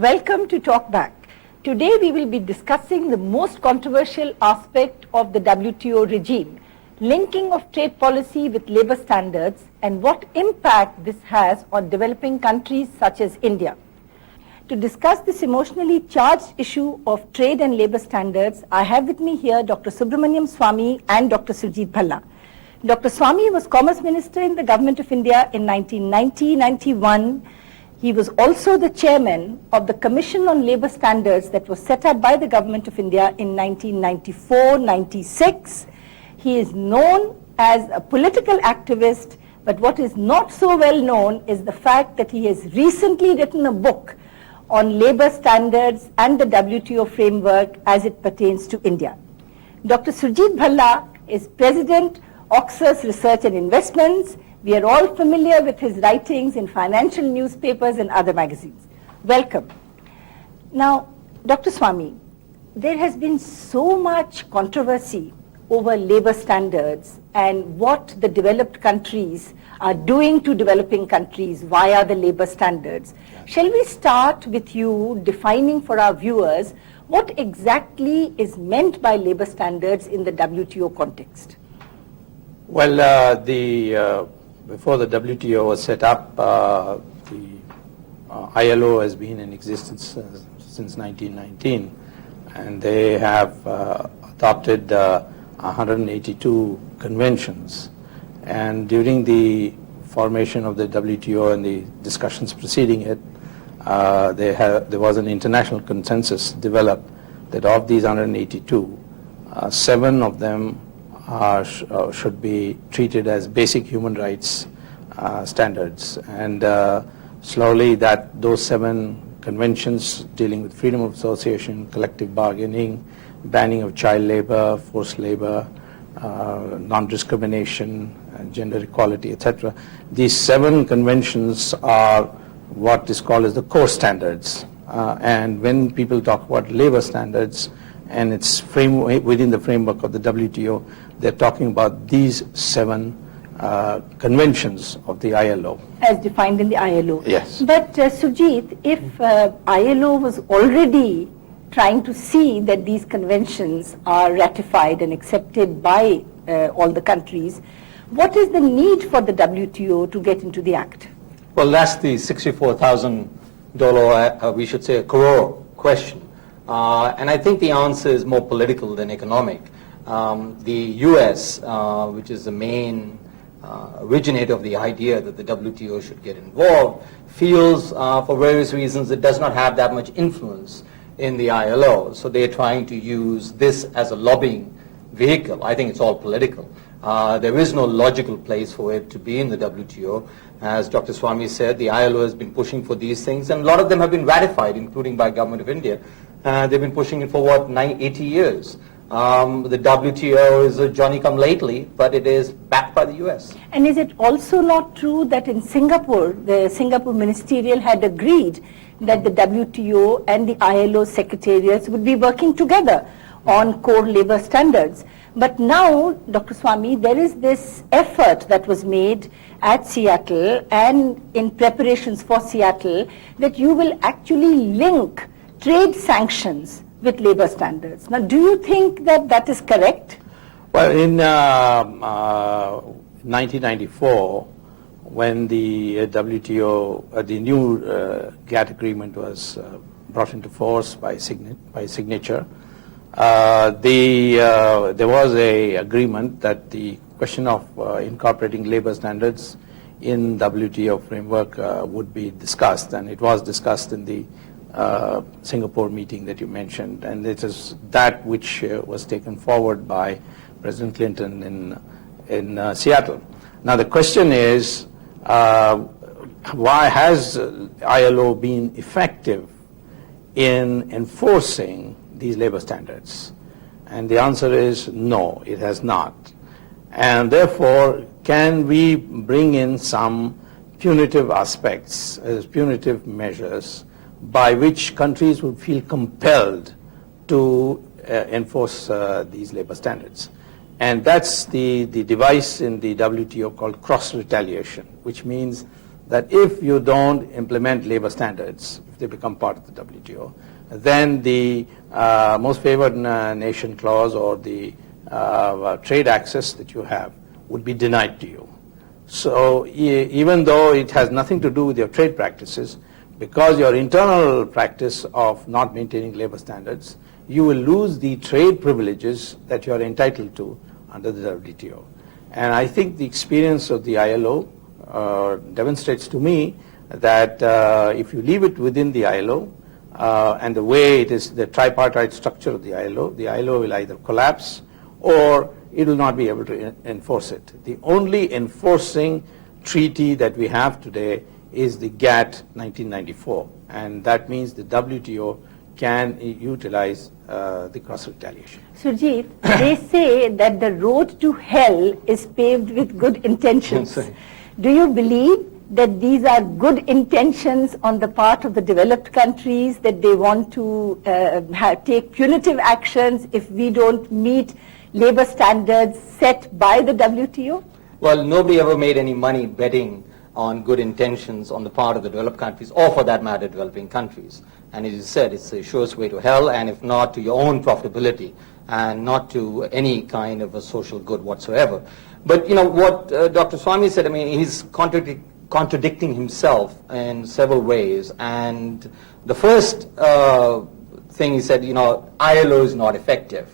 Welcome to Talk Back. Today we will be discussing the most controversial aspect of the WTO regime, linking of trade policy with labor standards and what impact this has on developing countries such as India. To discuss this emotionally charged issue of trade and labor standards, I have with me here Dr. Subramanian Swamy and Dr. Surjit Bhalla. Dr. Swamy was Commerce Minister in the Government of India in 1990-91. He was also the chairman of the Commission on Labour Standards that was set up by the Government of India in 1994-96. He is known as a political activist, but what is not so well known is the fact that he has recently written a book on labour standards and the WTO framework as it pertains to India. Dr. Surjit Bhalla is President, Oxus Research and Investments. We are all familiar with his writings in financial newspapers and other magazines. Welcome. Now, Dr. Swamy, there has been so much controversy over labor standards and what the developed countries are doing to developing countries via the labor standards. Shall we start with you defining for our viewers what exactly is meant by labor standards in the WTO context? Well, before the WTO was set up, the ILO has been in existence since 1919, and they have adopted 182 conventions. And during the formation of the WTO and the discussions preceding it, there was an international consensus developed that of these 182, 7 of them should be treated as basic human rights standards, and slowly those 7 conventions dealing with freedom of association, collective bargaining, banning of child labor, forced labor, non-discrimination, gender equality, etc. These 7 conventions are what is called as the core standards, and when people talk about labor standards and its within the framework of the WTO, they're talking about these 7 conventions of the ILO. As defined in the ILO. Yes. But Surjit, if ILO was already trying to see that these conventions are ratified and accepted by all the countries, what is the need for the WTO to get into the act? Well, that's the $64,000, we should say a crore question. And I think the answer is more political than economic. The US, which is the main originator of the idea that the WTO should get involved, feels for various reasons it does not have that much influence in the ILO. So they're trying to use this as a lobbying vehicle. I think it's all political. There is no logical place for it to be in the WTO. As Dr. Swamy said, the ILO has been pushing for these things, and a lot of them have been ratified, including by Government of India. They've been pushing it for, 80 years. The WTO is a Johnny-come-lately, but it is backed by the US. And is it also not true that in Singapore, the Singapore ministerial had agreed that the WTO and the ILO secretariats would be working together on core labor standards? But now, Dr. Swamy, there is this effort that was made at Seattle and in preparations for Seattle that you will actually link trade sanctions with labor standards. Now, do you think that that is correct? Well, in 1994, when the WTO, the new GATT agreement was brought into force by signature, there was an agreement that the question of incorporating labor standards in WTO framework would be discussed, and it was discussed in the Singapore meeting that you mentioned, and it is that which was taken forward by President Clinton in Seattle. Now the question is, why has ILO been effective in enforcing these labor standards? And the answer is no, it has not. And therefore, can we bring in some punitive aspects, punitive measures, by which countries would feel compelled to enforce these labor standards? And that's the device in the WTO called cross-retaliation, which means that if you don't implement labor standards, if they become part of the WTO, then the most favored nation clause or the trade access that you have would be denied to you. So even though it has nothing to do with your trade practices, because your internal practice of not maintaining labor standards, you will lose the trade privileges that you are entitled to under the WTO. And I think the experience of the ILO demonstrates to me that if you leave it within the ILO, and the way it is, the tripartite structure of the ILO will either collapse or it will not be able to enforce it. The only enforcing treaty that we have today is the GATT 1994, and that means the WTO can utilize the cross-retaliation. Surjit, they say that the road to hell is paved with good intentions. Do you believe that these are good intentions on the part of the developed countries, that they want to take punitive actions if we don't meet labor standards set by the WTO? Well, nobody ever made any money betting on good intentions on the part of the developed countries, or for that matter, developing countries. And as you said, it's the surest way to hell, and if not to your own profitability, and not to any kind of a social good whatsoever. But you know what Dr. Swamy said, I mean, he's contradicting himself in several ways. And the first thing he said, you know, ILO is not effective.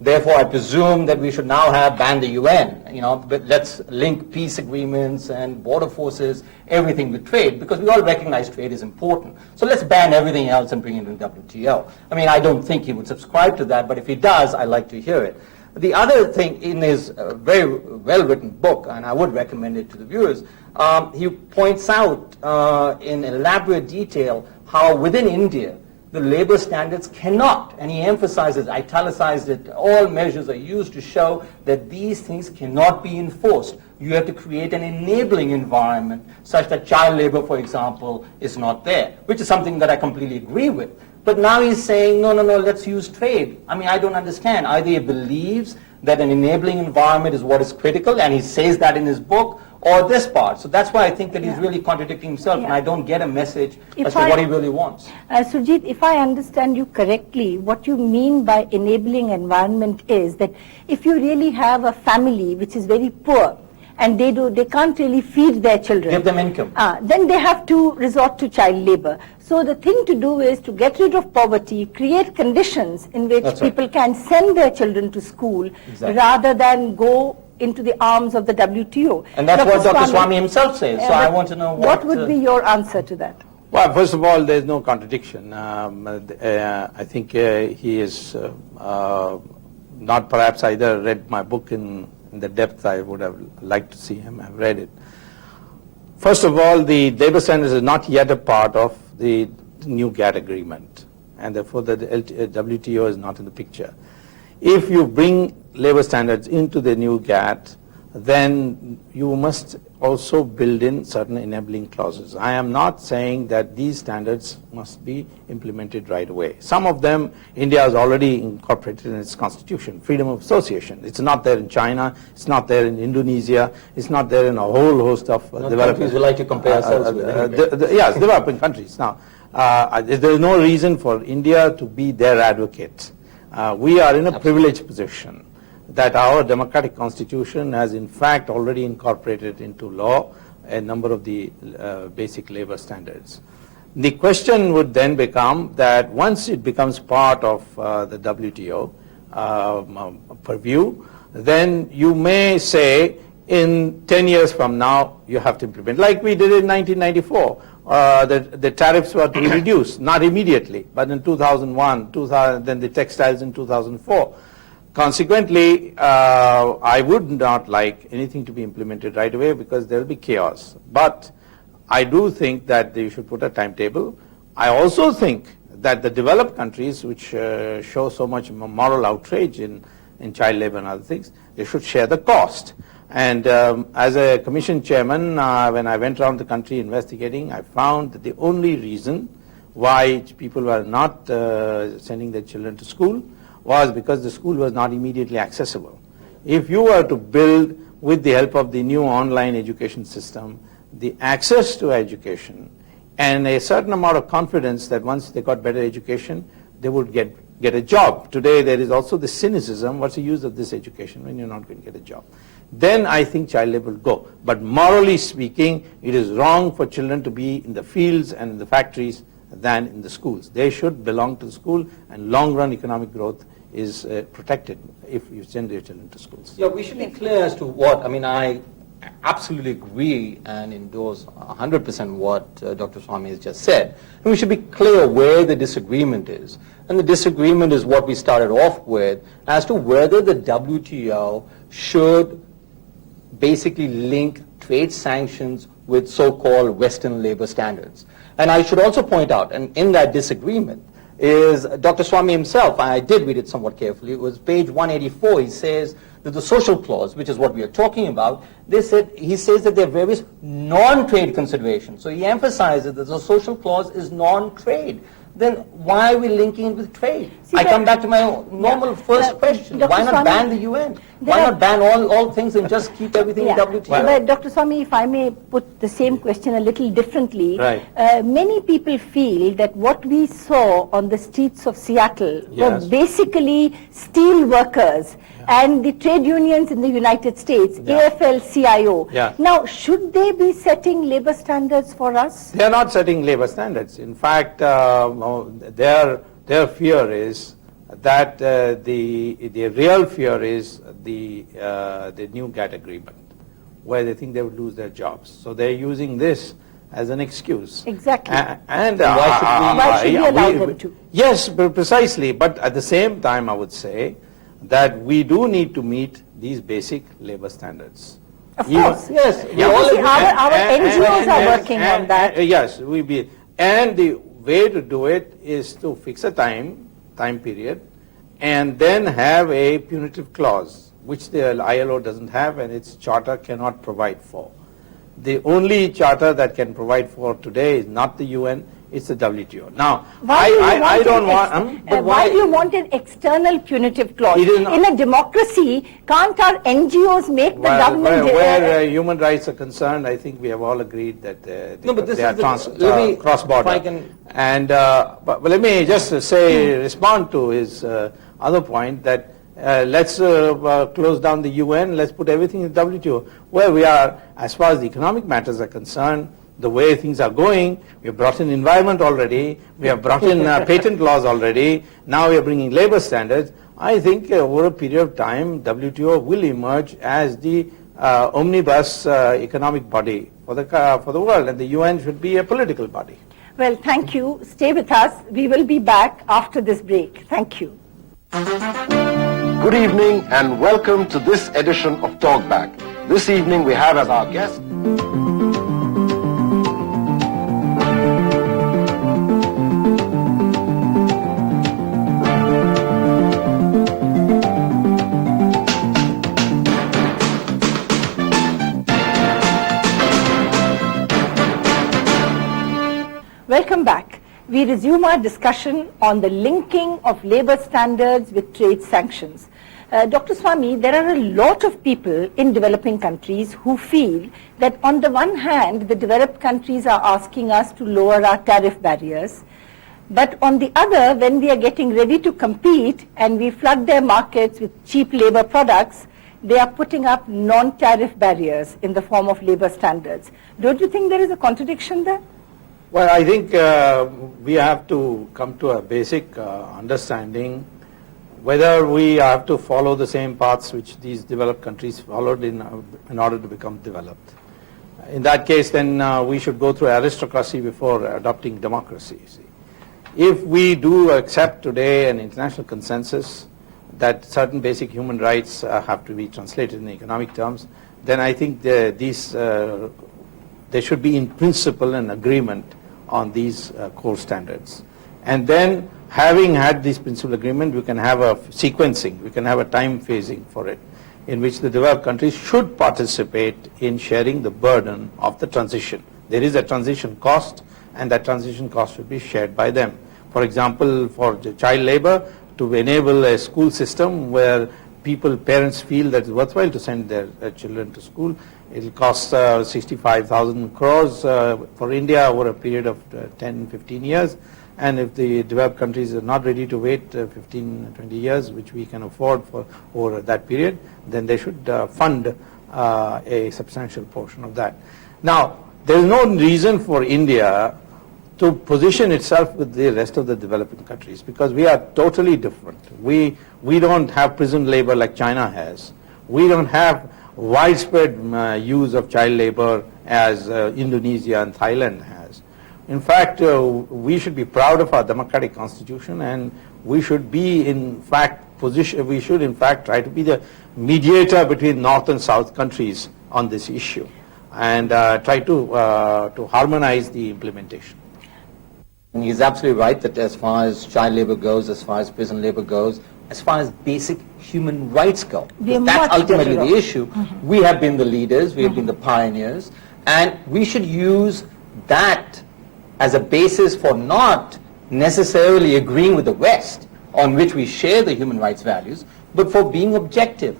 Therefore, I presume that we should now have banned the UN, you know, but let's link peace agreements and border forces, everything with trade, because we all recognize trade is important. So let's ban everything else and bring it in WTO. I mean, I don't think he would subscribe to that, but if he does, I'd like to hear it. The other thing in his very well-written book, and I would recommend it to the viewers, he points out in elaborate detail how within India, the labor standards cannot, and he emphasizes, italicized it, all measures are used to show that these things cannot be enforced. You have to create an enabling environment such that child labor, for example, is not there, which is something that I completely agree with. But now he's saying, no, let's use trade. I mean, I don't understand. Either he believes that an enabling environment is what is critical, and he says that in his book, or this part. So that's why I think that he's really contradicting himself, and I don't get a message as to what he really wants. Surjit, if I understand you correctly, what you mean by enabling environment is that if you really have a family which is very poor, and they can't really feed their children. Give them income. Then they have to resort to child labor. So the thing to do is to get rid of poverty, create conditions in which people can send their children to school rather than go into the arms of the WTO. And that's what Dr. Swamy himself says. So I want to know what would be your answer to that? Well, first of all, there's no contradiction. I think he is not perhaps either read my book in the depth I would have liked to see him have read it. First of all, the labor standards is not yet a part of the new GATT agreement, and therefore the WTO is not in the picture. If you bring labor standards into the new GATT, then you must also build in certain enabling clauses. I am not saying that these standards must be implemented right away. Some of them India has already incorporated in its constitution. Freedom of association. It's not there in China. It's not there in Indonesia. It's not there in a whole host of developing countries we like to compare ourselves with. Yes, developing countries. Now, there is no reason for India to be their advocate. We are in a privileged position that our democratic constitution has in fact already incorporated into law a number of the basic labor standards. The question would then become that once it becomes part of the WTO purview, then you may say in 10 years from now you have to implement, like we did in 1994. The tariffs were to be reduced, not immediately, but in 2001, then the textiles in 2004. Consequently, I would not like anything to be implemented right away because there will be chaos. But I do think that they should put a timetable. I also think that the developed countries, which show so much moral outrage in child labor and other things, they should share the cost. And as a commission chairman, when I went around the country investigating, I found that the only reason why people were not sending their children to school was because the school was not immediately accessible. If you were to build, with the help of the new online education system, the access to education and a certain amount of confidence that once they got better education, they would get a job. Today there is also the cynicism, what's the use of this education when you're not going to get a job? Then I think child labor will go. But morally speaking, it is wrong for children to be in the fields and in the factories than in the schools. They should belong to the school, and long-run economic growth is protected if you send your children to schools. Yeah, we should be clear as to what, I mean, I absolutely agree and endorse 100% what Dr. Swamy has just said. And we should be clear where the disagreement is. And the disagreement is what we started off with as to whether the WTO should basically link trade sanctions with so-called Western labor standards. And I should also point out, and in that disagreement, is Dr. Swamy himself, I did read it somewhat carefully, it was page 184, he says that the social clause, which is what we are talking about, he says that there are various non-trade considerations. So he emphasizes that the social clause is non-trade. Then why are we linking it with trade? I come back to my normal first question. Why not ban the UN? Why not ban all things and just keep everything in WTO? Well, Dr. Swamy, if I may put the same question a little differently, right. Many people feel that what we saw on the streets of Seattle were basically steel workers and the trade unions in the United States, AFL-CIO. Now, should they be setting labor standards for us? They are not setting labor standards. In fact, their fear is that the real fear is the new GATT agreement, where they think they would lose their jobs. So they're using this as an excuse. Exactly. And why should we allow them to? Yes, precisely. But at the same time, I would say that we do need to meet these basic labor standards. Of course. Yes. Our NGOs are working on that. Yes, and the way to do it is to fix a time period and then have a punitive clause, which the ILO doesn't have and its charter cannot provide for. The only charter that can provide for today is not the UN, it's the WTO. Now, I don't want... why do you want an external punitive clause? In a democracy, can't our NGOs make the government... Where human rights are concerned, I think we have all agreed that they are cross-border. And but let me just respond to his other point that let's close down the UN, let's put everything in the WTO. Where we are, as far as the economic matters are concerned, the way things are going, we have brought in environment already, we have brought in patent laws already, now we are bringing labor standards. I think over a period of time, WTO will emerge as the omnibus economic body for the world, and the UN should be a political body. Well, thank you. Stay with us. We will be back after this break. Thank you. Good evening and welcome to this edition of Talkback. This evening we have as our guest... Welcome back. We resume our discussion on the linking of labor standards with trade sanctions. Dr. Swamy, there are a lot of people in developing countries who feel that on the one hand, the developed countries are asking us to lower our tariff barriers, but on the other, when we are getting ready to compete and we flood their markets with cheap labor products, they are putting up non-tariff barriers in the form of labor standards. Don't you think there is a contradiction there? Well, I think we have to come to a basic understanding whether we have to follow the same paths which these developed countries followed in order to become developed. In that case, then we should go through aristocracy before adopting democracy. If we do accept today an international consensus that certain basic human rights have to be translated in economic terms, then I think there should be in principle an agreement on these core standards. And then, having had this principal agreement, we can have a sequencing, we can have a time phasing for it, in which the developed countries should participate in sharing the burden of the transition. There is a transition cost, and that transition cost should be shared by them. For example, for child labor, to enable a school system where parents feel that it's worthwhile to send their children to school. It will cost 65,000 crores for India over a period of 10, 15 years. And if the developed countries are not ready to wait 15, 20 years, which we can afford for over that period, then they should fund a substantial portion of that. Now, there is no reason for India to position itself with the rest of the developing countries, because we are totally different. We don't have prison labor like China has. We don't have widespread use of child labor as Indonesia and Thailand has. In fact, we should be proud of our democratic constitution, and we should be in fact try to be the mediator between North and South countries on this issue, and try to harmonize the implementation. And he's absolutely right that as far as child labor goes, as far as prison labor goes, as far as basic human rights go, that's ultimately the issue. We have been the leaders, we have been the pioneers, and we should use that as a basis for not necessarily agreeing with the West, on which we share the human rights values, but for being objective.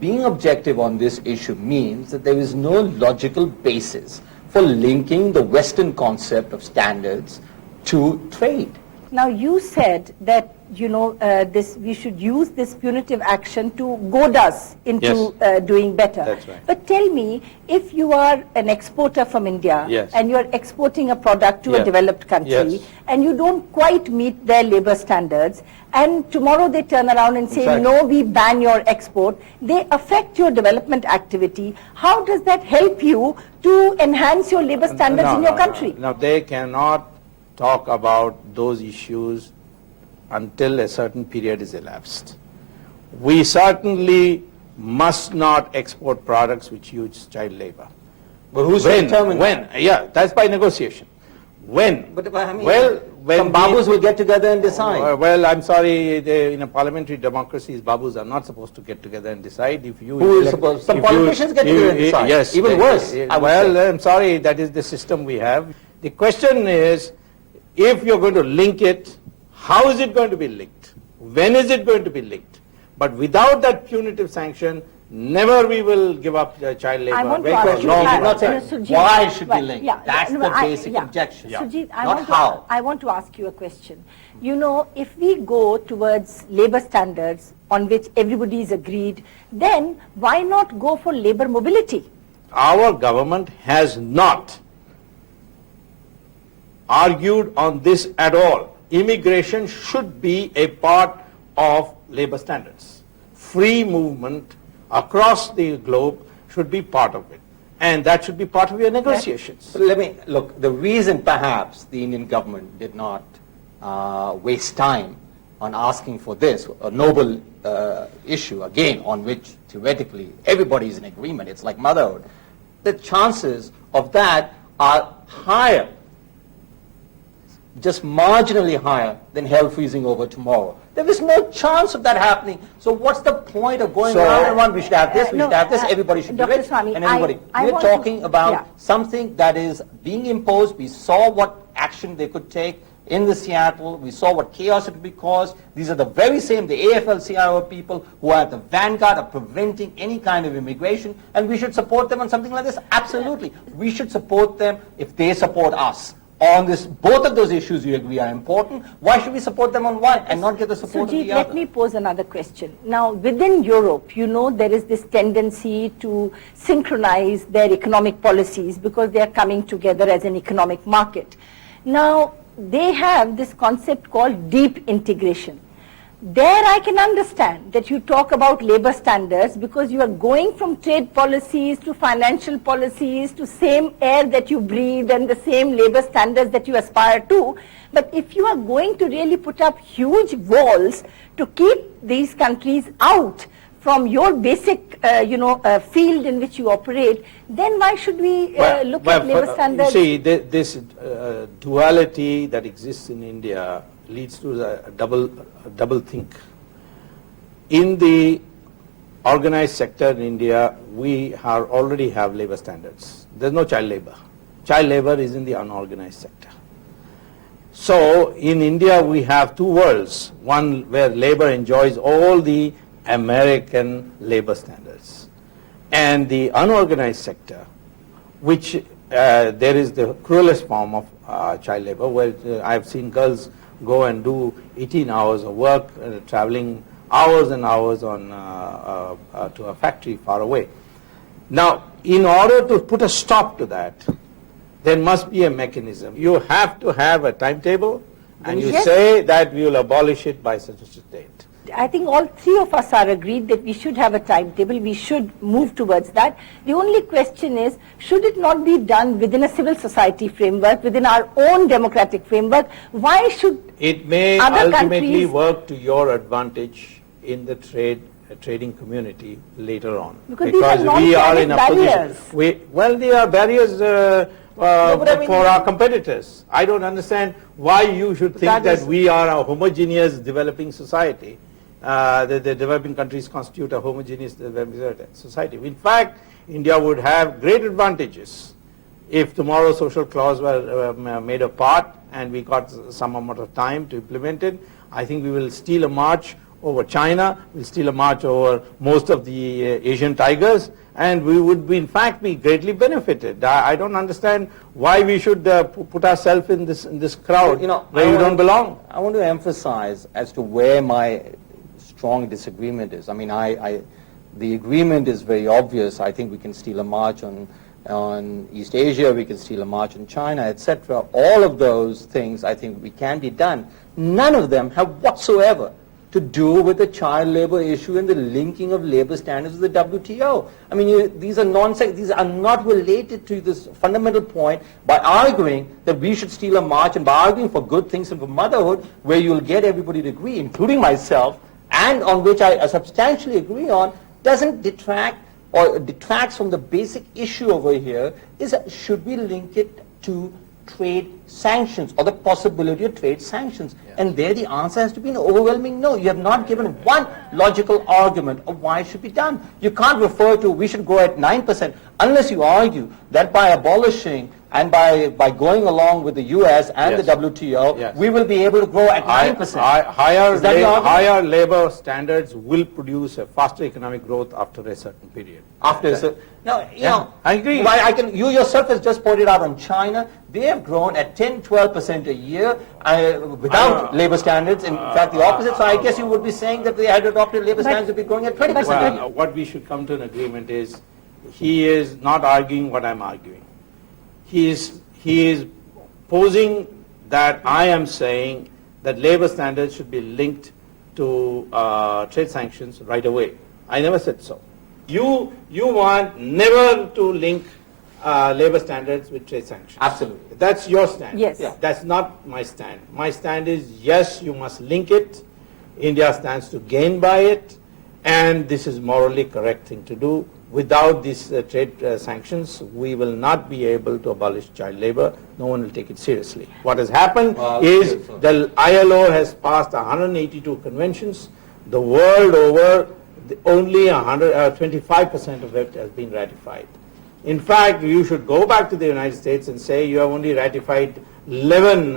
Being objective on this issue means that there is no logical basis for linking the Western concept of standards to trade. Now, you said that we should use this punitive action to goad us into doing better. That's right. But tell me, if you are an exporter from India and you are exporting a product to a developed country and you don't quite meet their labor standards, and tomorrow they turn around and say, no, we ban your export, they affect your development activity. How does that help you to enhance your labor standards in your country? No, they cannot talk about those issues until a certain period is elapsed. We certainly must not export products which use child labor. But who's determining? When? Yeah, that's by negotiation. When? But I mean, well, when some babus will get together and decide. Well, I'm sorry, in a parliamentary democracy, babus are not supposed to get together and decide. If you Who is supposed? Some politicians get together and decide. Yes. Even worse. I'm sorry, that is the system we have. The question is, if you're going to link it, how is it going to be linked? When is it going to be linked? But without that punitive sanction, never we will give up child labor. I want to ask you, why it should be linked. That's the basic objection. Surjit, I want to ask you a question. If we go towards labor standards on which everybody is agreed, then why not go for labor mobility? Our government has not argued on this at all. Immigration should be a part of labor standards. Free movement across the globe should be part of it. And that should be part of your negotiations. So let me, look, the reason perhaps the Indian government did not waste time on asking for this, a noble issue, again, on which theoretically everybody is in agreement, it's like motherhood, the chances of that are higher, just marginally higher than hell freezing over tomorrow. There is no chance of that happening. So what's the point of going round and round? We should have this, we should have this, everybody should do it, Swamy, and everybody. We're talking about something that is being imposed. We saw what action they could take in the Seattle. We saw what chaos it would be caused. These are the very same, the AFL-CIO people who are at the vanguard of preventing any kind of immigration, and we should support them on something like this? Absolutely. We should support them if they support us. On this, both of those issues you agree are important. Why should we support them on one and not get the support of the other? Let me pose another question. Now, within Europe, there is this tendency to synchronize their economic policies because they are coming together as an economic market. Now, they have this concept called deep integration. There I can understand that you talk about labor standards because you are going from trade policies to financial policies to same air that you breathe and the same labor standards that you aspire to. But if you are going to really put up huge walls to keep these countries out from your basic field in which you operate, then why should we look at labor standards? See, this duality that exists in India leads to a double think. In the organized sector in India, we already have labor standards. There's no child labor. Child labor is in the unorganized sector. So in India, we have two worlds. One where labor enjoys all the American labor standards. And the unorganized sector, which there is the cruelest form of child labor, where I've seen girls go and do 18 hours of work, traveling hours and hours on to a factory far away. Now, in order to put a stop to that, there must be a mechanism. You have to have a timetable, and you say that we will abolish it by such a date. I think all three of us are agreed that we should have a timetable, we should move towards that. The only question is, should it not be done within a civil society framework, within our own democratic framework? Why should it may ultimately work to your advantage in the trading community later on? Because we are in a barriers. Well, they are barriers for our competitors. I don't understand why you should think that we are a homogeneous developing society. The developing countries constitute a homogeneous developing society. In fact, India would have great advantages if tomorrow social clause were made a part and we got some amount of time to implement it. I think we will steal a march over China, we'll steal a march over most of the Asian tigers, and we would be, in fact, be greatly benefited. I don't understand why we should put ourselves in this crowd where we don't belong. I want to emphasize as to where my strong disagreement is. I mean, the agreement is very obvious. I think we can steal a march on East Asia, we can steal a march on China, etc. All of those things I think we can be done. None of them have whatsoever to do with the child labor issue and the linking of labor standards with the WTO. I mean, these are nonsense. These are not related to this fundamental point. By arguing that we should steal a march and by arguing for good things and for motherhood, where you'll get everybody to agree, including myself, and on which I substantially agree on, doesn't detract or detracts from the basic issue over here, is should we link it to trade sanctions or the possibility of trade sanctions? Yes. And there the answer has to be an overwhelming no. You have not given one logical argument of why it should be done. You can't refer to we should go at 9% unless you argue that by abolishing and by going along with the US and the WTO, we will be able to grow at 9%. Higher labor standards will produce a faster economic growth after a certain period. Now, I agree. You yourself has just pointed out on China, they have grown at 10-12% a year without labor standards. In fact, the opposite. So I guess you would be saying that they had adopted labor standards would be growing at 20%. Well, what we should come to an agreement is, he is not arguing what I'm arguing. He is posing that I am saying that labor standards should be linked to trade sanctions right away. I never said so. You want never to link labor standards with trade sanctions. Absolutely. That's your stand. Yes. Yeah. That's not my stand. My stand is, yes, you must link it. India stands to gain by it, and this is morally correct thing to do. Without these trade sanctions, we will not be able to abolish child labor. No one will take it seriously. What has happened is the ILO has passed 182 conventions. The world over, only 25% of it has been ratified. In fact, you should go back to the United States and say you have only ratified 11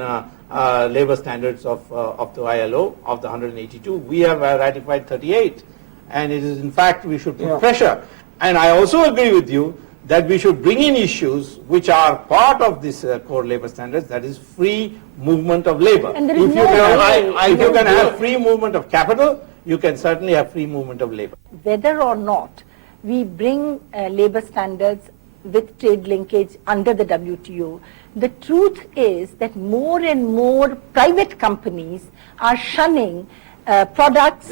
labor standards of the ILO, of the 182. We have ratified 38. And it is, in fact, we should put pressure. And I also agree with you that we should bring in issues which are part of this core labor standards, that is free movement of labor. And if you can have free movement of capital, you can certainly have free movement of labor. Whether or not we bring labor standards with trade linkage under the WTO, the truth is that more and more private companies are shunning products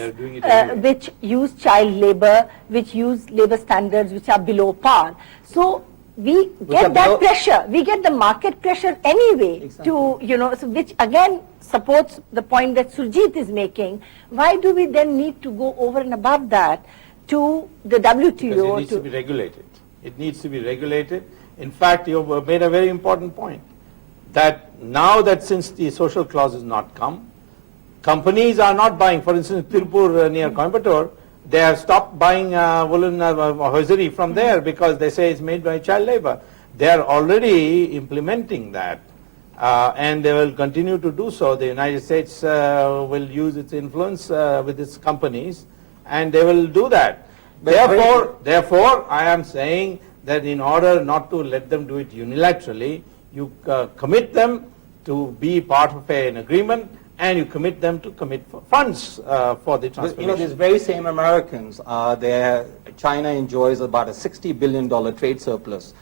which use child labor, which use labor standards which are below par. So we get that pressure, we get the market pressure anyway to, so which again supports the point that Surjit is making. Why do we then need to go over and above that to the WTO? Because it needs to be regulated. It needs to be regulated. In fact, you have made a very important point, that now that since the social clause has not come, companies are not buying. For instance, Tirupur near Coimbatore, they have stopped buying woolen hosiery from there because they say it's made by child labor. They are already implementing that, and they will continue to do so. The United States will use its influence with its companies and they will do that. Therefore, I am saying that in order not to let them do it unilaterally, you commit them to be part of an agreement, and you commit them to commit funds for the transformation. You know, these very same Americans, China enjoys about a $60 billion trade surplus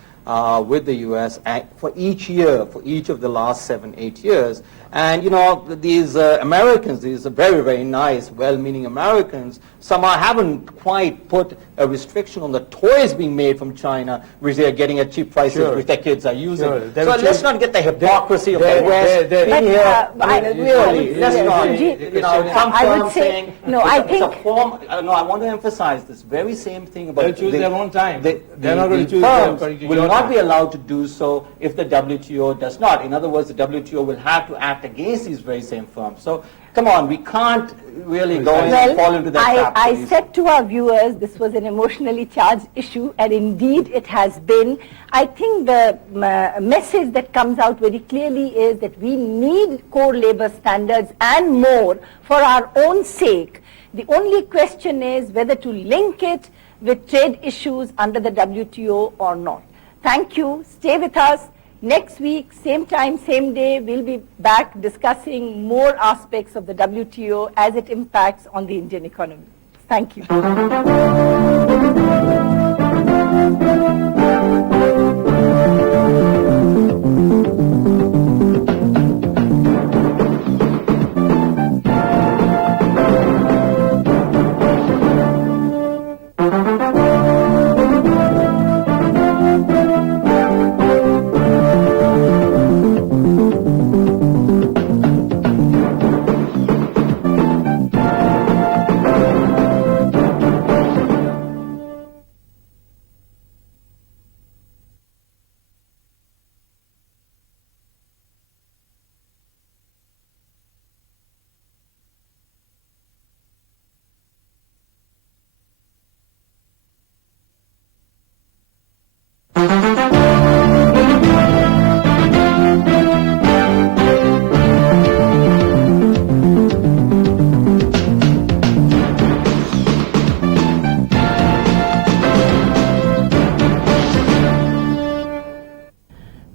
with the U.S. for each year, for each of the last 7-8 years. And, you know, these Americans, these very, very nice, well-meaning Americans, somehow haven't quite put a restriction on the toys being made from China, which they are getting at cheap prices, Sure. which their kids are using. Sure. So let's not get the hypocrisy of the West in here. Really, let's not. You know, some I would firms say, saying no, it's I a think, form. No, I want to emphasize this very same thing about They'll choose their own time. They're not going to the choose firms according to will your not time. be allowed to do so if the WTO does not. In other words, the WTO will have to act against these very same firms. So, come on, we can't really go in and fall into that trap. I said to our viewers this was an emotionally charged issue, and indeed it has been. I think the message that comes out very clearly is that we need core labor standards and more for our own sake. The only question is whether to link it with trade issues under the WTO or not. Thank you. Stay with us. Next week, same time, same day, we'll be back discussing more aspects of the WTO as it impacts on the Indian economy. Thank you.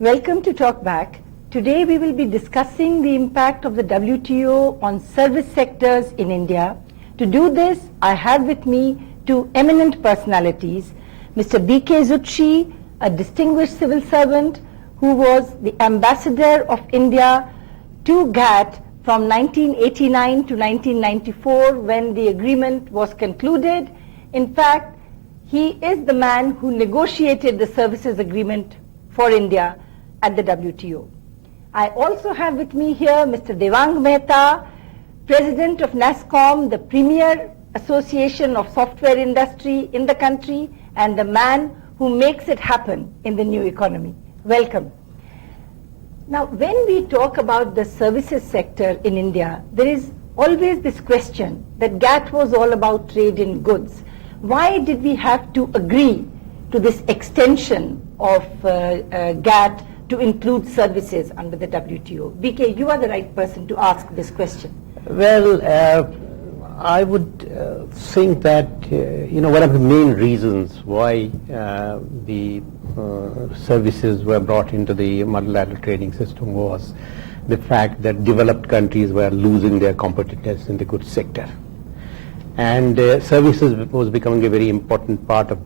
Welcome to Talk Back. Today we will be discussing the impact of the WTO on service sectors in India. To do this, I have with me two eminent personalities, Mr. B.K. Zutshi, a distinguished civil servant who was the ambassador of India to GATT from 1989 to 1994 when the agreement was concluded. In fact, he is the man who negotiated the services agreement for India at the WTO. I also have with me here Mr. Dewang Mehta, President of NASSCOM, the premier association of software industry in the country, and the man who makes it happen in the new economy. Welcome. Now, when we talk about the services sector in India, there is always this question that GATT was all about trade in goods. Why did we have to agree to this extension of GATT to include services under the WTO? BK, you are the right person to ask this question. Well, I would think that one of the main reasons why the services were brought into the multilateral trading system was the fact that developed countries were losing their competitiveness in the goods sector. And services was becoming a very important part of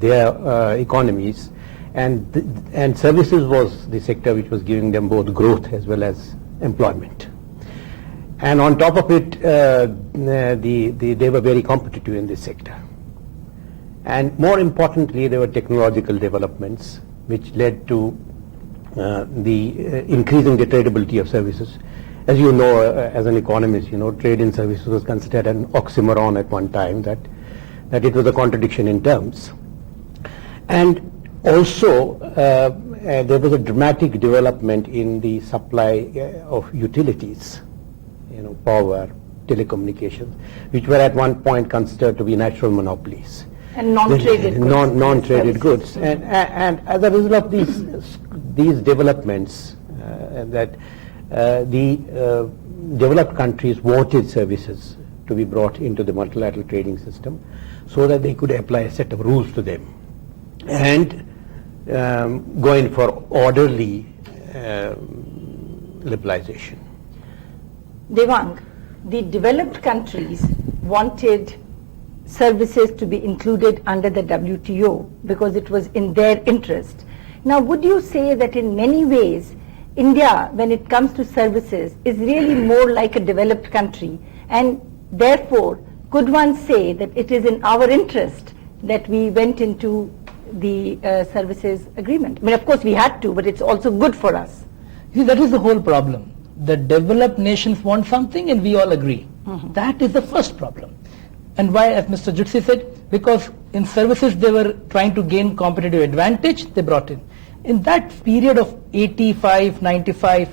their economies. And services was the sector which was giving them both growth as well as employment. And on top of it, they were very competitive in this sector. And more importantly, there were technological developments which led to increasing the tradability of services. As you know, as an economist, trade in services was considered an oxymoron at one time, that it was a contradiction in terms. And also, there was a dramatic development in the supply of utilities, power, telecommunications, which were at one point considered to be natural monopolies. And non-traded goods. Non-traded goods. And as a result of these developments, that the developed countries wanted services to be brought into the multilateral trading system so that they could apply a set of rules to them and go in for orderly liberalization. Dewang, the developed countries wanted services to be included under the WTO because it was in their interest. Now, would you say that in many ways, India, when it comes to services, is really more like a developed country, and therefore, could one say that it is in our interest that we went into the services agreement? I mean, of course we had to, but it's also good for us. See, that is the whole problem. The developed nations want something and we all agree. That is the first problem. And why, as Mr. Zutshi said, because in services they were trying to gain competitive advantage, they brought in. In that period of 85, 95,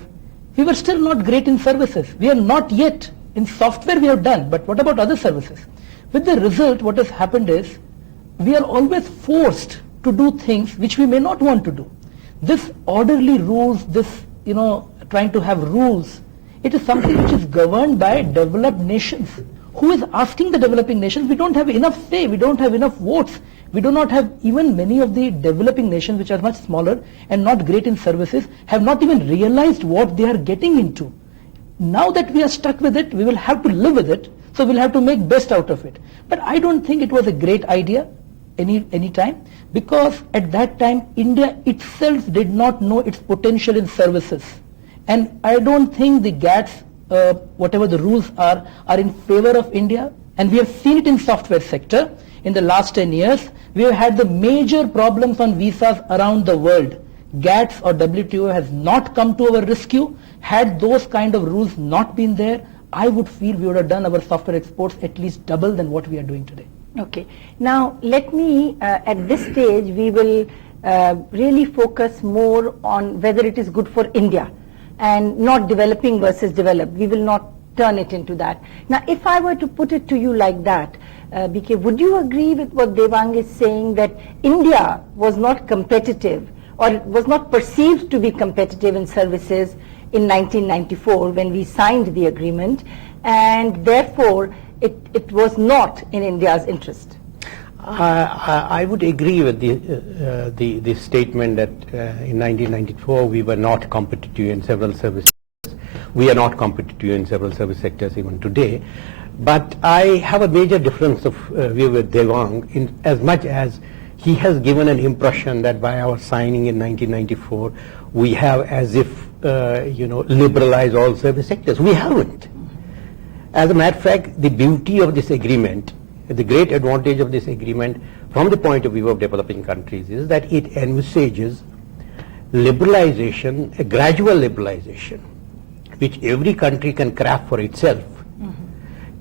we were still not great in services. We are not yet. In software we have done, but what about other services? With the result, what has happened is, we are always forced to do things which we may not want to do. This orderly rules, this, trying to have rules, it is something which is governed by developed nations. Who is asking the developing nations? We don't have enough say, we don't have enough votes. We do not have, even many of the developing nations which are much smaller and not great in services have not even realized what they are getting into. Now that we are stuck with it, we will have to live with it, so we'll have to make best out of it. But I don't think it was a great idea any time, because at that time India itself did not know its potential in services. And I don't think the GATT's, whatever the rules are in favor of India. And we have seen it in software sector. In the last 10 years, we have had the major problems on visas around the world. GATT or WTO has not come to our rescue. Had those kind of rules not been there, I would feel we would have done our software exports at least double than what we are doing today. Okay. Now, let me, at this stage, we will really focus more on whether it is good for India and not developing versus developed. We will not turn it into that. Now, if I were to put it to you like that, BK, would you agree with what Dewang is saying, that India was not competitive or was not perceived to be competitive in services in 1994 when we signed the agreement, and therefore it was not in India's interest? I would agree with the statement that in 1994 we were not competitive in several services. We are not competitive in several service sectors even today. But I have a major difference of view with Dewang, in as much as he has given an impression that by our signing in 1994 we have as if liberalized all service sectors. We haven't. As a matter of fact, the beauty of this agreement, the great advantage of this agreement from the point of view of developing countries, is that it envisages liberalization, a gradual liberalization, which every country can craft for itself,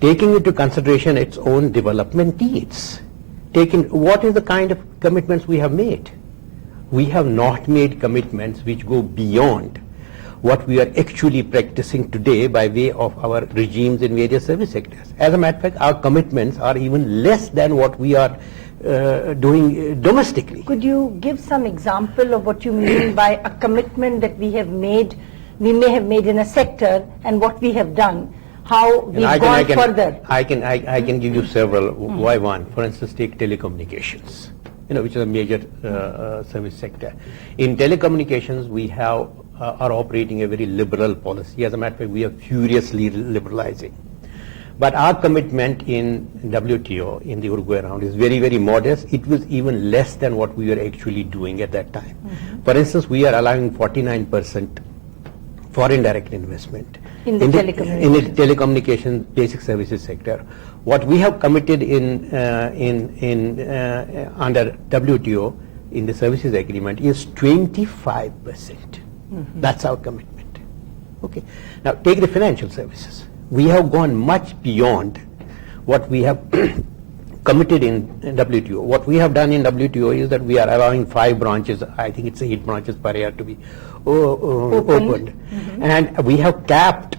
taking into consideration its own development needs. What is the kind of commitments we have made? We have not made commitments which go beyond what we are actually practicing today by way of our regimes in various service sectors. As a matter of fact, our commitments are even less than what we are doing domestically. Could you give some example of what you mean by a commitment that we have made, we may have made in a sector, and what we have done, how we've gone further? I can give you several. Why one? For instance, take telecommunications, which is a major service sector. In telecommunications, we are operating a very liberal policy. As a matter of fact, we are furiously liberalizing. But our commitment in WTO, in the Uruguay round, is very, very modest. It was even less than what we were actually doing at that time. For instance, we are allowing 49% foreign direct investment in the telecommunications basic services sector. What we have committed under WTO in the services agreement is 25%. That's our commitment. Okay. Now take the financial services. We have gone much beyond what we have committed in WTO. What we have done in WTO is that we are allowing 5 branches, I think it's 8 branches per year, to be opened. And we have capped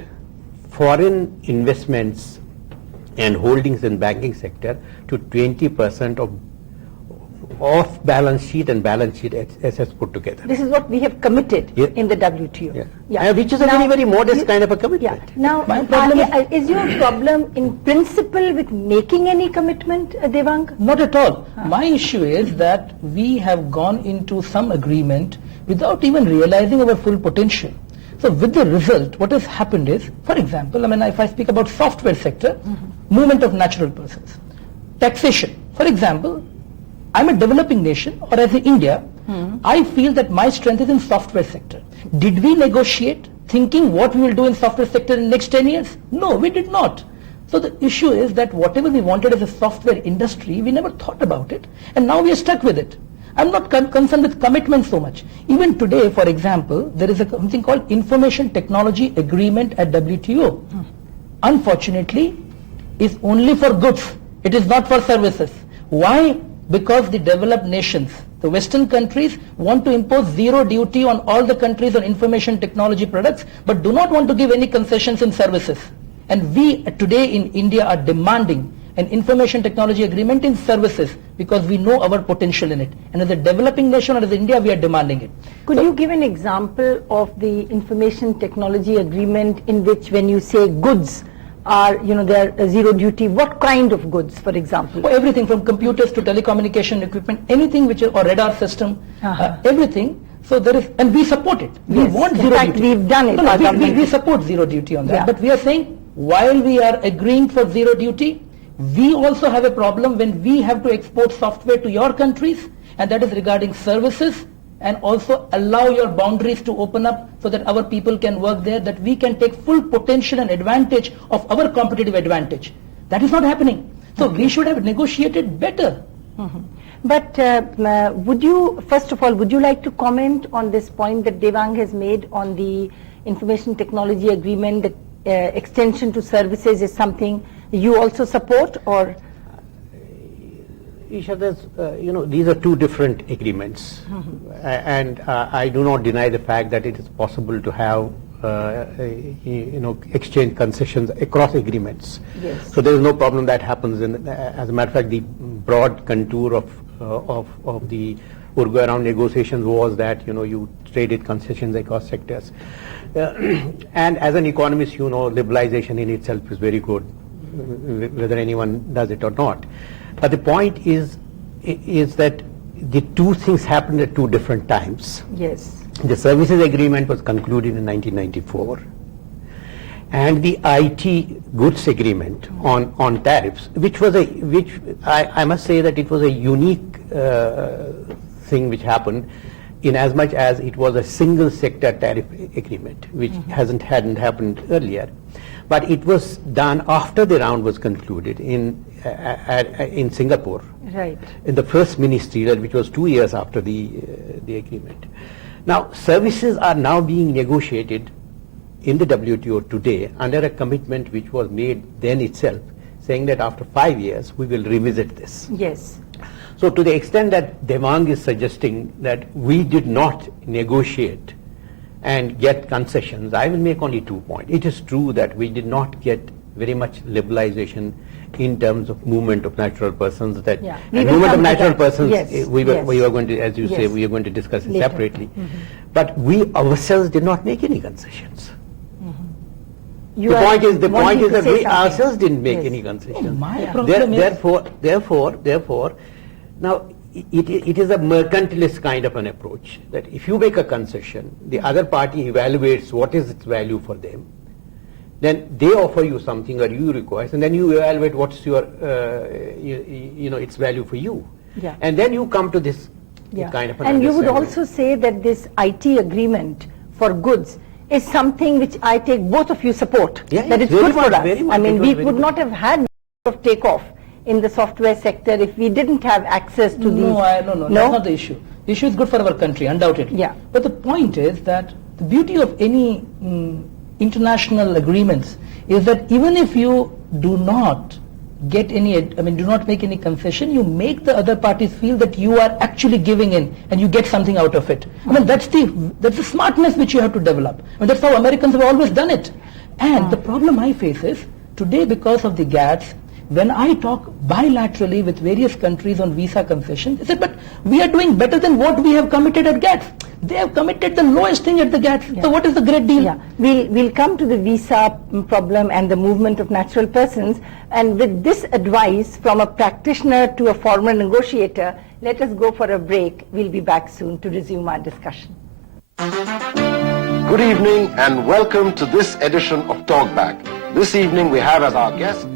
foreign investments and holdings in banking sector to 20% of off-balance sheet and balance sheet assets put together. This is what we have committed in the WTO. Which is a very, very modest kind of a commitment. Now, is your problem in principle with making any commitment, Dewang? Not at all. My issue is that we have gone into some agreement without even realizing our full potential. So with the result, what has happened is, for example, if I speak about software sector, movement of natural persons, taxation. For example, I'm a developing nation, or as in India, I feel that my strength is in software sector. Did we negotiate thinking what we will do in software sector in the next 10 years? No, we did not. So the issue is that whatever we wanted as a software industry, we never thought about it, and now we are stuck with it. I'm not concerned with commitment so much. Even today, for example, there is something called Information Technology Agreement at WTO. Unfortunately, it's only for goods. It is not for services. Why? Because the developed nations, the Western countries, want to impose zero duty on all the countries on information technology products, but do not want to give any concessions in services. And we today in India are demanding an information technology agreement in services because we know our potential in it. And as a developing nation, or as India, we are demanding it. Could you give an example of the information technology agreement in which, when you say goods are, they're zero duty, what kind of goods, for example? Well, everything from computers to telecommunication equipment, anything which is, or radar system, everything. So there is, and we support it. We want zero duty. We've done it. We support zero duty on that. But we are saying, while we are agreeing for zero duty, we also have a problem when we have to export software to your countries, and that is regarding services, and also allow your boundaries to open up so that our people can work there, that we can take full potential and advantage of our competitive advantage. That is not happening. So we should have negotiated better. But first of all, would you like to comment on this point that Dewang has made on the information technology agreement, that extension to services is something you also support, or? Isha, these are two different agreements, and I do not deny the fact that it is possible to have exchange concessions across agreements. Yes. So there is no problem that happens. As a matter of fact, the broad contour of the Urgo around negotiations was that you traded concessions across sectors. And as an economist, liberalization in itself is very good, whether anyone does it or not. But the point is that the two things happened at two different times. Yes. The services agreement was concluded in 1994, and the IT goods agreement on tariffs, which I must say that it was a unique thing which happened, in as much as it was a single sector tariff agreement, which hadn't happened earlier. But it was done after the round was concluded in Singapore, right, in the first ministerial, which was 2 years after the agreement. Now, services are now being negotiated in the WTO today under a commitment which was made then itself, saying that after 5 years we will revisit this. Yes. So to the extent that Dewang is suggesting that we did not negotiate and get concessions, I will make only 2 points. It is true that we did not get very much liberalization in terms of movement of natural persons. That movement of natural persons, we were going to, as you say, we are going to discuss it later, separately. But we ourselves did not make any concessions. The point is that we ourselves didn't make any concessions. Therefore, now it is a mercantilist kind of an approach, that if you make a concession, the other party evaluates what is its value for them, then they offer you something or you request, and then you evaluate what's your its value for you, and then you come to this kind of an And you would also say that this IT agreement for goods is something which I take both of you support, that it's good for us. I mean, we would not have had of takeoff in the software sector if we didn't have access to these. No, that's not the issue. The issue is good for our country, undoubtedly. Yeah. But the point is that the beauty of any international agreements is that even if you do not get any, do not make any concession, you make the other parties feel that you are actually giving in and you get something out of it. That's the smartness which you have to develop. That's how Americans have always done it. And the problem I face is, today because of the GATTs, When I talk bilaterally with various countries on visa concession, they said, but we are doing better than what we have committed at GATT. They have committed the lowest thing at the GATT. So what is the great deal? Yeah, we'll come to the visa problem and the movement of natural persons. And with this advice from a practitioner to a former negotiator, let us go for a break. We'll be back soon to resume our discussion. Good evening and welcome to this edition of Talkback. This evening we have as our guest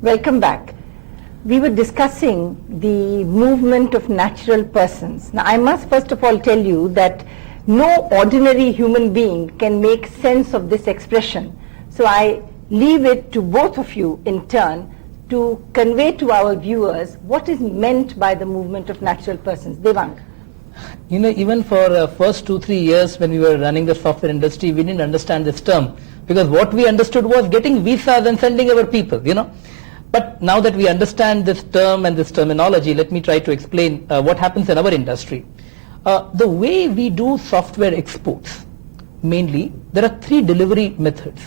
Welcome back. We were discussing the movement of natural persons. Now, I must first of all tell you that no ordinary human being can make sense of this expression. So I leave it to both of you in turn to convey to our viewers what is meant by the movement of natural persons. Dewang. You know, even for first 2-3 years when we were running the software industry, we didn't understand this term, because what we understood was getting visas and sending our people, you know. But now that we understand this term and this terminology, let me try to explain what happens in our industry. The way we do software exports, mainly, there are 3 delivery methods.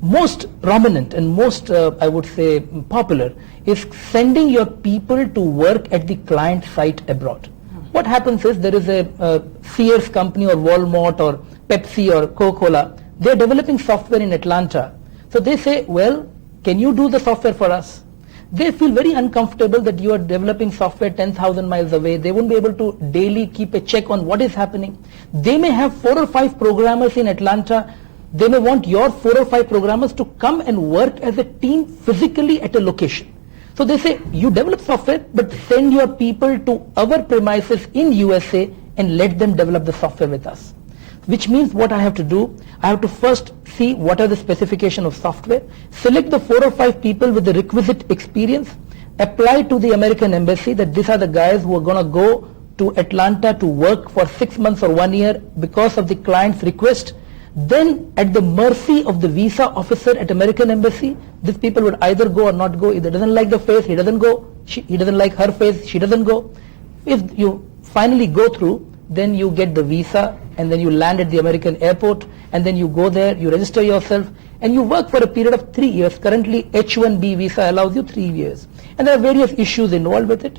Most prominent and most, I would say, popular is sending your people to work at the client site abroad. What happens is there is a Sears company or Walmart or Pepsi or Coca-Cola. They're developing software in Atlanta. So they say, well, can you do the software for us? They feel very uncomfortable that you are developing software 10,000 miles away. They won't be able to daily keep a check on what is happening. They may have 4 or 5 programmers in Atlanta. They may want your 4 or 5 programmers to come and work as a team physically at a location. So they say, you develop software, but send your people to our premises in USA and let them develop the software with us. Which means what I have to do, I have to first see what are the specification of software, select the 4 or 5 people with the requisite experience, apply to the American embassy that these are the guys who are going to go to Atlanta to work for 6 months or 1 year because of the client's request. Then at the mercy of the visa officer at American embassy, these people would either go or not go. If he doesn't like the face, he doesn't go. He doesn't like her face, she doesn't go. If you finally go through, then you get the visa, and then you land at the American airport, and then you go there, you register yourself, and you work for a period of 3 years. Currently, H-1B visa allows you 3 years. And there are various issues involved with it.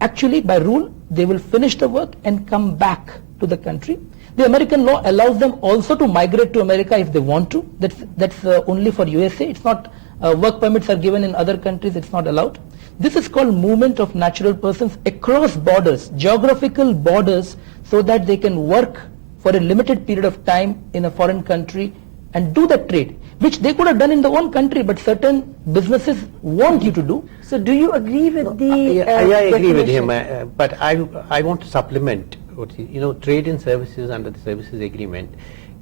Actually, by rule, they will finish the work and come back to the country. The American law allows them also to migrate to America if they want to. That's only for USA. It's not, work permits are given in other countries, it's not allowed. This is called movement of natural persons across borders, geographical borders, so that they can work for a limited period of time in a foreign country and do the trade, which they could have done in their own country, but certain businesses want you to do. So do you agree with the I agree with him, definition? but I want to supplement. Trade and services under the services agreement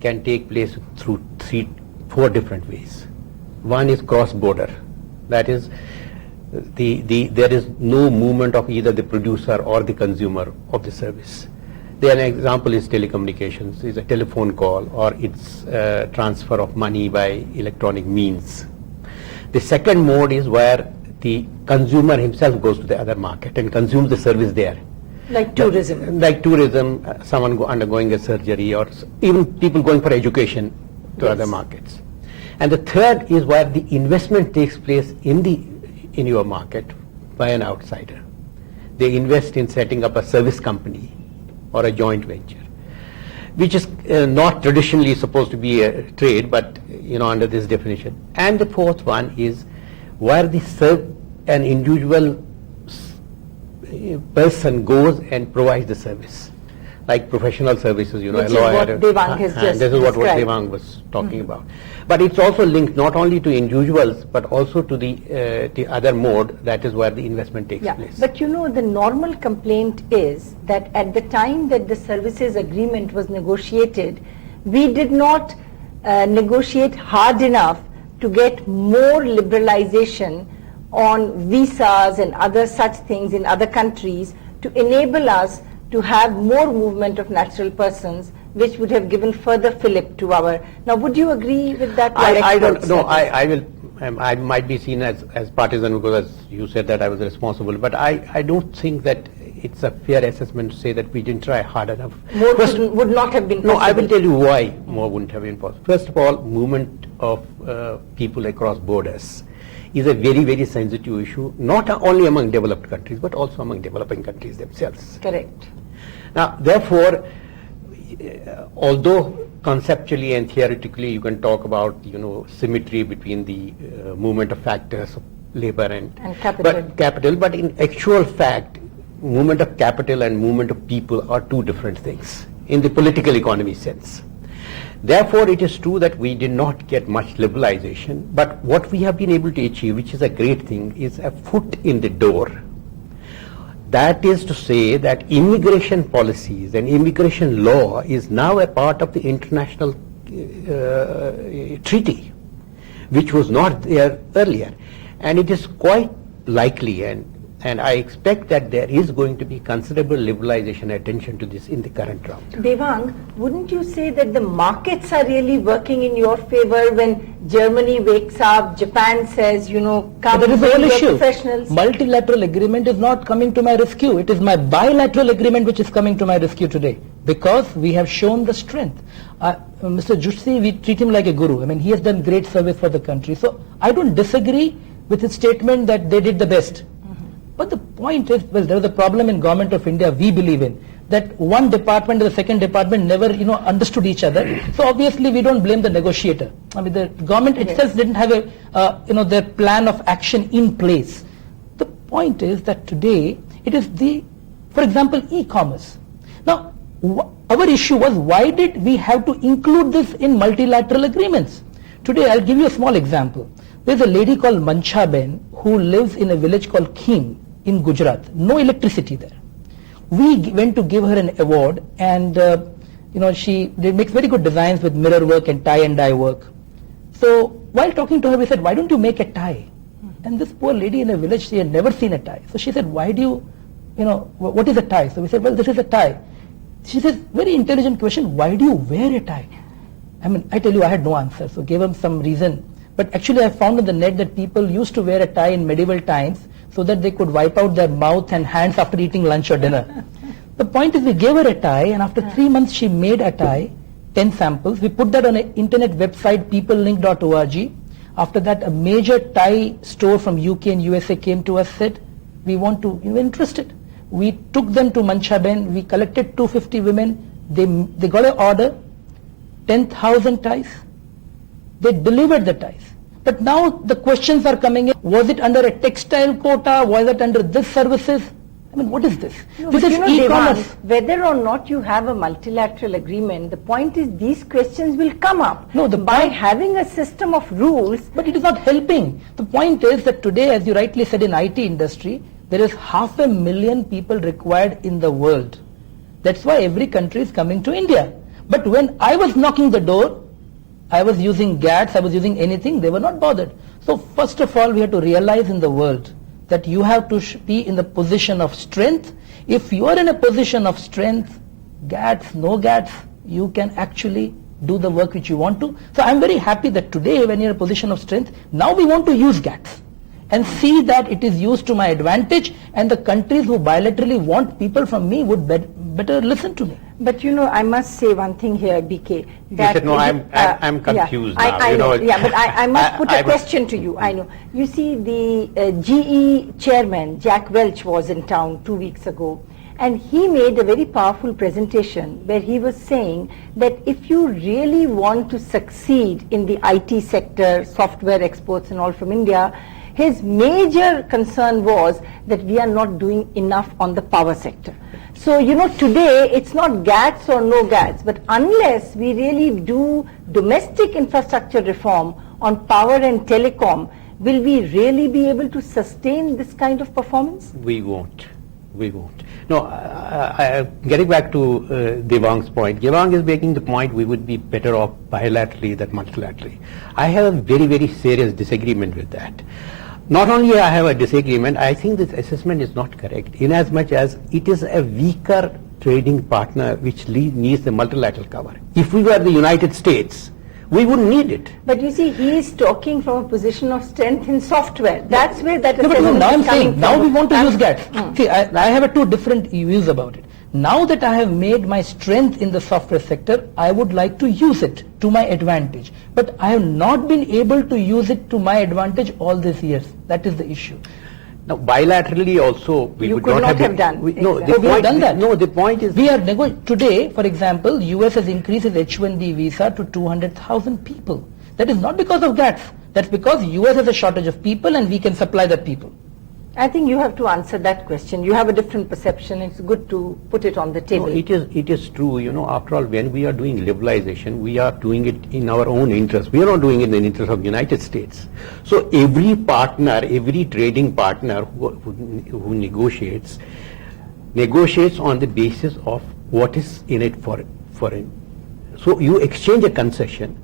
can take place through 4 different ways. One is cross-border. That is, there is no movement of either the producer or the consumer of the service. An example is telecommunications, is a telephone call, or it's transfer of money by electronic means. The second mode is where the consumer himself goes to the other market and consumes the service there. Like tourism. Like tourism, someone undergoing a surgery, or even people going for education to other markets. And the third is where the investment takes place in your market by an outsider. They invest in setting up a service company or a joint venture, which is not traditionally supposed to be a trade, but under this definition. And the fourth one is where an individual person goes and provides the service, like professional services, Which is what Dewang has just this is what described. Dewang was talking about. But it's also linked not only to individuals, but also to the other mode, that is where the investment takes place. But the normal complaint is that at the time that the services agreement was negotiated, we did not negotiate hard enough to get more liberalization on visas and other such things in other countries to enable us to have more movement of natural persons which would have given further fillip to our... Now, would you agree with that? I don't know. I will. I might be seen as partisan because, as you said, that I was responsible. But I don't think that it's a fair assessment to say that we didn't try hard enough. More would not have been possible. No, I will tell you why more wouldn't have been possible. First of all, movement of people across borders is a very, very sensitive issue, not only among developed countries, but also among developing countries themselves. Correct. Now, therefore, although conceptually and theoretically you can talk about, symmetry between the movement of factors of labor and capital, but in actual fact, movement of capital and movement of people are two different things in the political economy sense. Therefore, it is true that we did not get much liberalization, but what we have been able to achieve, which is a great thing, is a foot in the door. That is to say that immigration policies and immigration law is now a part of the international treaty, which was not there earlier. And it is quite likely, and I expect that there is going to be considerable liberalization attention to this in the current round. Dewang, wouldn't you say that the markets are really working in your favor when Germany wakes up, Japan says, come there is a whole issue. Professionals? Multilateral agreement is not coming to my rescue. It is my bilateral agreement which is coming to my rescue today, because we have shown the strength. Mr. Zutshi, we treat him like a guru. I mean, he has done great service for the country. So I don't disagree with his statement that they did the best. But the point is, well, there is a problem in Government of India we believe in, that one department and the second department never, understood each other. So obviously we don't blame the negotiator. I mean, the government itself didn't have a, their plan of action in place. The point is that today it is for example, e-commerce. Now, our issue was, why did we have to include this in multilateral agreements? Today, I'll give you a small example. There's a lady called Manchaben who lives in a village called Kheem in Gujarat. No electricity there. We went to give her an award, and she makes very good designs with mirror work and tie and dye work. So while talking to her, we said, why don't you make a tie? And this poor lady in a village, she had never seen a tie. So she said, why do you, what is a tie? So we said, well, this is a tie. She says, very intelligent question, why do you wear a tie? I mean, I tell you, I had no answer. So gave him some reason. But actually I found on the net that people used to wear a tie in medieval times so that they could wipe out their mouth and hands after eating lunch or dinner. The point is, we gave her a tie, and after 3 months she made a tie, 10 samples. We put that on an internet website, peoplelink.org. After that, a major tie store from UK and USA came to us, said, we want to, you're interested. We took them to Manchaben, we collected 250 women, they got an order, 10,000 ties. They delivered the ties. But now the questions are coming in. Was it under a textile quota? Was it under this services? I mean, what is this? No, this is e-commerce. Whether or not you have a multilateral agreement, the point is these questions will come up. No, by having a system of rules. But it is not helping. The point is that today, as you rightly said, in IT industry, there is 500,000 people required in the world. That's why every country is coming to India. But when I was knocking the door, I was using GATTs, I was using anything, they were not bothered. So first of all, we have to realize in the world that you have to be in the position of strength. If you are in a position of strength, GATTs, no GATTs, you can actually do the work which you want to. So I'm very happy that today, when you're in a position of strength, now we want to use GATTs and see that it is used to my advantage, and the countries who bilaterally want people from me would better listen to me. But I must say one thing here, BK. That said, no, I'm confused now. I know, but I must put a question to you. I know. You see, the GE chairman, Jack Welch, was in town 2 weeks ago, and he made a very powerful presentation where he was saying that if you really want to succeed in the IT sector, software exports and all from India, his major concern was that we are not doing enough on the power sector. So, today it's not GATTs or no GATTs, but unless we really do domestic infrastructure reform on power and telecom, will we really be able to sustain this kind of performance? We won't. No, getting back to Dewang's point, Dewang is making the point we would be better off bilaterally than multilaterally. I have a very, very serious disagreement with that. Not only I have a disagreement, I think this assessment is not correct, in as much as it is a weaker trading partner which needs the multilateral cover. If we were the United States, we wouldn't need it. But you see, he is talking from a position of strength in software. That's where that No, but assessment now is I'm coming saying, now from. we want to use GATT. See, I have two different views about it. Now that I have made my strength in the software sector, I would like to use it to my advantage. But I have not been able to use it to my advantage all these years. That is the issue. Now, bilaterally also, we You would could not not have have done. No, Exactly. the We have point, done that. No, the point is, We are today, for example, US has increased its H-1B visa to 200,000 people. That is not because of GATT. That's because US has a shortage of people and we can supply that people. I think you have to answer that question. You have a different perception. It's good to put it on the no, table. it is true. After all, when we are doing liberalization, we are doing it in our own interest. We are not doing it in the interest of the United States. So every partner, every trading partner who negotiates on the basis of what is in it for him. So you exchange a concession,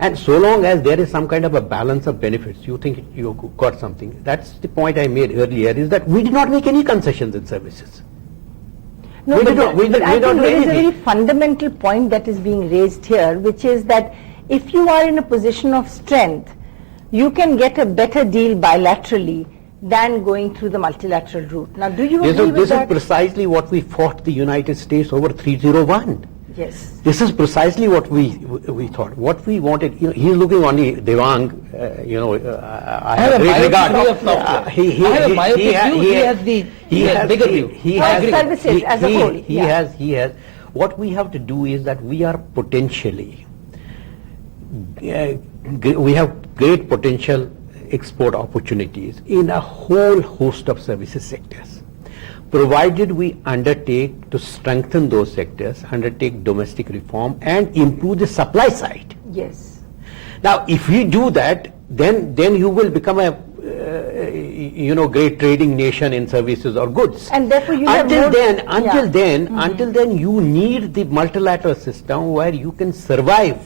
and so long as there is some kind of a balance of benefits, you think you got something. That's the point I made earlier, is that we did not make any concessions in services. No, We but, did not- we but did- I we don't think do there is a anything. very fundamental point that is being raised here, which is that if you are in a position of strength, you can get a better deal bilaterally than going through the multilateral route. Now, do you agree with This is that? precisely what we fought the United States over 301. Yes. This is precisely what we thought. What we wanted, he's looking only Dewang, I have a great myopic regard. view of software. He I have a myopic view, he has has bigger view. He Of has services as a whole, He yeah. has. What we have to do is that we are potentially, we have great potential export opportunities in a whole host of services sectors, provided we undertake to strengthen those sectors, undertake domestic reform and improve the supply side. Yes. Now, if we do that, then you will become a great trading nation in services or goods. And therefore you have until more- then, yeah. until then, you need the multilateral system where you can survive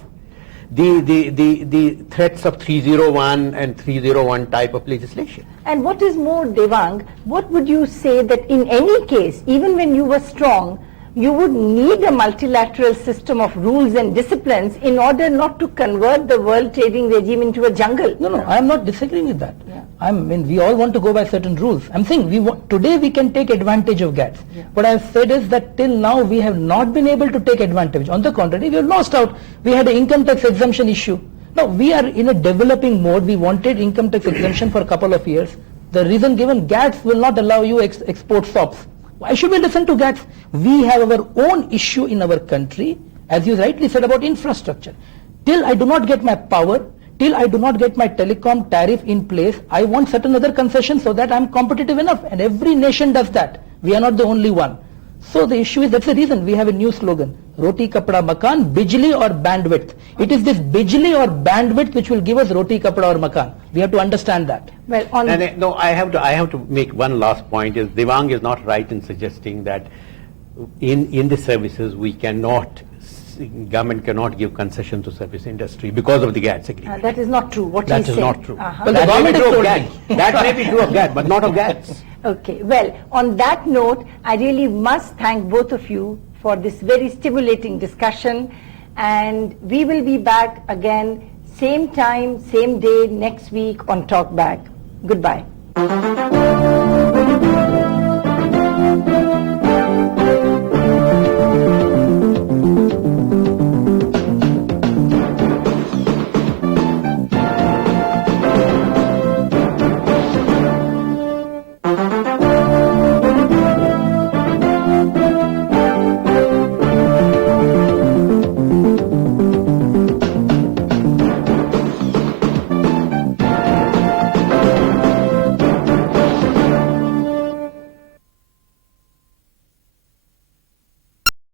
the threats of 301 and 301 type of legislation. And what is more, Dewang, what would you say that in any case, even when you were strong, you would need a multilateral system of rules and disciplines in order not to convert the world trading regime into a jungle? No, I am not disagreeing with that. Yeah. We all want to go by certain rules. I'm saying today we can take advantage of GATT. Yeah. What I've said is that till now we have not been able to take advantage. On the contrary, we have lost out. We had an income tax exemption issue. Now we are in a developing mode. We wanted income tax exemption for a couple of years. The reason given, GATT will not allow you export SOPs. Why should we listen to GATT? We have our own issue in our country, as you rightly said about infrastructure. Till I do not get my power, till I do not get my telecom tariff in place, I want certain other concessions so that I'm competitive enough. And every nation does that. We are not the only one. So the issue is, that's the reason we have a new slogan, Roti Kapda Makan, Bijli or Bandwidth. It is this Bijli or bandwidth which will give us Roti Kapda or Makan. We have to understand that. Well, on I have to make one last point. Is Dewang is not right in suggesting that in the services government cannot give concession to service industry because of the GATT agreement. that is not true. What That he's is saying. not true. Well, the That may government be has true of told GATT. me. That may be true of GATT, but not of GATT. Okay, well, on that note, I really must thank both of you for this very stimulating discussion, and we will be back again, same time, same day, next week on Talkback. Goodbye.